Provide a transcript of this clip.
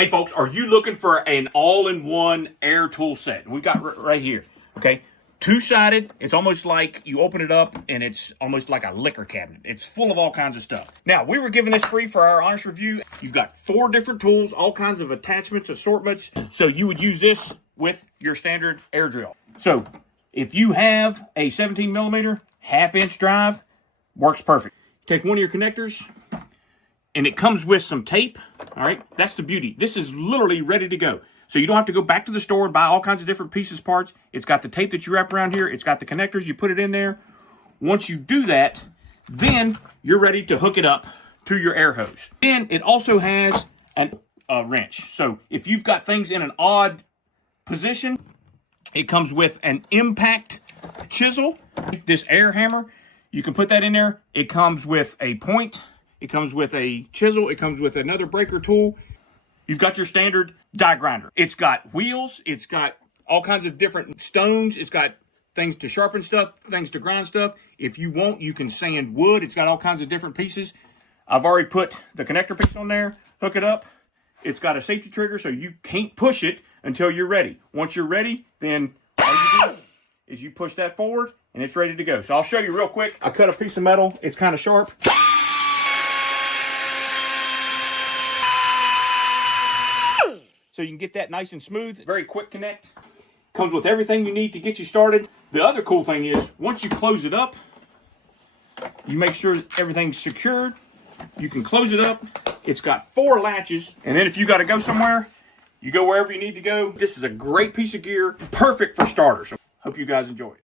Hey folks, are you looking for an all-in-one air tool set? We've got right here, okay? Two-sided. It's almost like you open it up and it's almost like a liquor cabinet. It's full of all kinds of stuff. Now, we were giving this free for our honest review. You've got 4 different tools, all kinds of attachments, assortments. So you would use this with your standard air drill. So if you have a 17 millimeter, half-inch drive, works perfect. Take one of your connectors, and it comes with some tape, all right? That's the beauty. This is literally ready to go. So you don't have to go back to the store and buy all kinds of different pieces, parts. It's got the tape that you wrap around here. It's got the connectors. You put it in there. Once you do that, then you're ready to hook it up to your air hose. Then it also has a wrench. So if you've got things in an odd position, it comes with an impact chisel. This air hammer, you can put that in there. It comes with a point. It comes with a chisel. It comes with another breaker tool. You've got your standard die grinder. It's got wheels. It's got all kinds of different stones. It's got things to sharpen stuff, things to grind stuff. If you want, you can sand wood. It's got all kinds of different pieces. I've already put the connector piece on there. Hook it up. It's got a safety trigger, so you can't push it until you're ready. Once you're ready, then all you do is you push that forward, and it's ready to go. So I'll show you real quick. I cut a piece of metal. It's kind of sharp. So you can get that nice and smooth. Very quick connect. Comes with everything you need to get you started. The other cool thing is, once you close it up, you make sure everything's secured. You can close it up. It's got 4 latches. And then if you got to go somewhere, you go wherever you need to go. This is a great piece of gear. Perfect for starters. Hope you guys enjoy it.